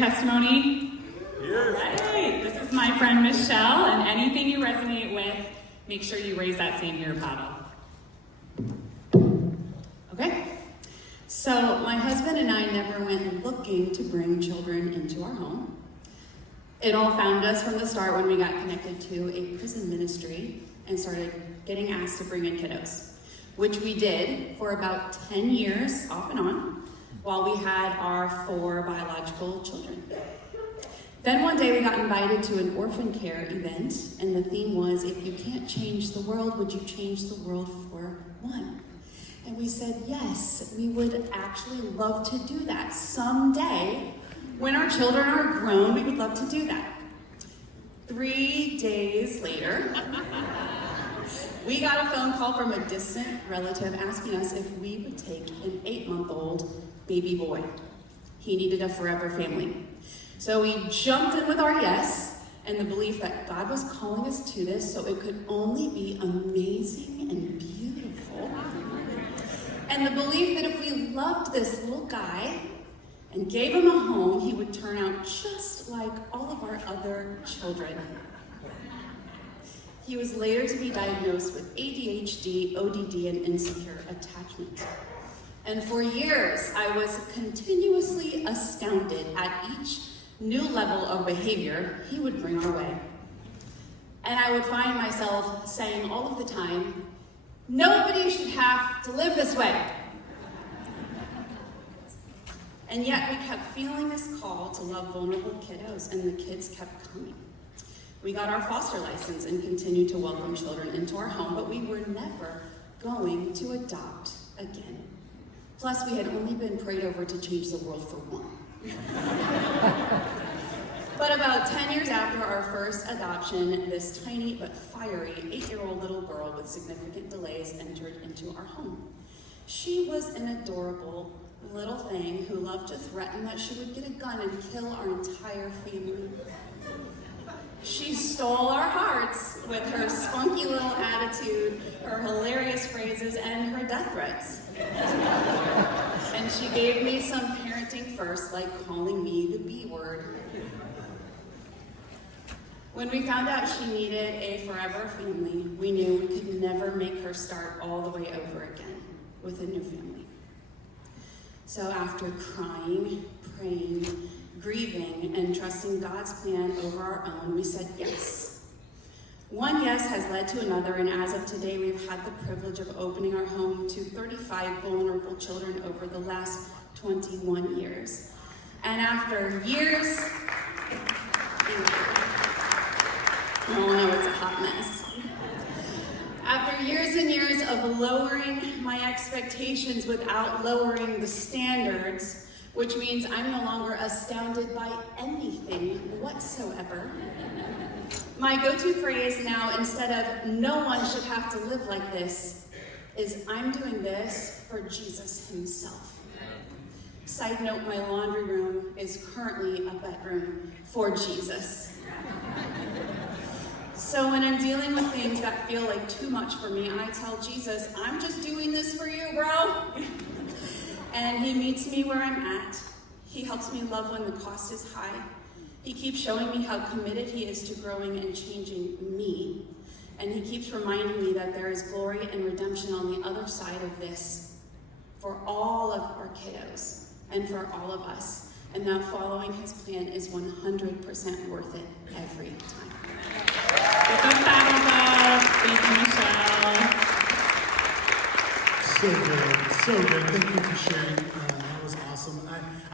testimony? All right, this is my friend Michelle, and anything you resonate with, make sure you raise that same year paddle. Okay, so my husband and I never went looking to bring children into our home. It all found us from the start when we got connected to a prison ministry and started getting asked to bring in kiddos, which we did for about 10 years, off and on, while we had our 4 biological children. Then one day we got invited to an orphan care event, and the theme was, if you can't change the world, would you change the world for one? And we said, yes, we would actually love to do that. Someday, when our children are grown, we would love to do that. 3 days later, we got a phone call from a distant relative asking us if we would take an 8-month-old baby boy. He needed a forever family. So we jumped in with our yes and the belief that God was calling us to this, so it could only be amazing and beautiful. And the belief that if we loved this little guy and gave him a home, he would turn out just like all of our other children. He was later to be diagnosed with ADHD, ODD, and insecure attachment. And for years, I was continuously astounded at each new level of behavior he would bring our way. And I would find myself saying all of the time, nobody should have to live this way. And yet we kept feeling this call to love vulnerable kiddos, and the kids kept coming. We got our foster license and continued to welcome children into our home, but we were never going to adopt again. Plus, we had only been prayed over to change the world for one. But about 10 years after our first adoption, this tiny but fiery 8-year-old little girl with significant delays entered into our home. She was an adorable little thing who loved to threaten that she would get a gun and kill our entire family. She stole our hearts with her spunky little attitude, her hilarious phrases, and her death threats. And she gave me some parenting first, like calling me the B word. When we found out she needed a forever family, we knew we could never make her start all the way over again with a new family. So after crying, praying, grieving, and trusting God's plan over our own, we said yes. One yes has led to another, and as of today, we've had the privilege of opening our home to 35 vulnerable children over the last 21 years. And after years, oh no, it's a hot mess. After years and years of lowering my expectations without lowering the standards, which means I'm no longer astounded by anything whatsoever, my go-to phrase now, instead of no one should have to live like this, is I'm doing this for Jesus himself. Side note, my laundry room is currently a bedroom for Jesus. So when I'm dealing with things that feel like too much for me, I tell Jesus, I'm just doing this for you, bro. And he meets me where I'm at. He helps me love when the cost is high. He keeps showing me how committed he is to growing and changing me. And he keeps reminding me that there is glory and redemption on the other side of this for all of our kiddos and for all of us. And that following his plan is 100% worth it every time. Get those paddles up. Thank you, Michelle. So good, so good. Thank you for sharing. That was awesome.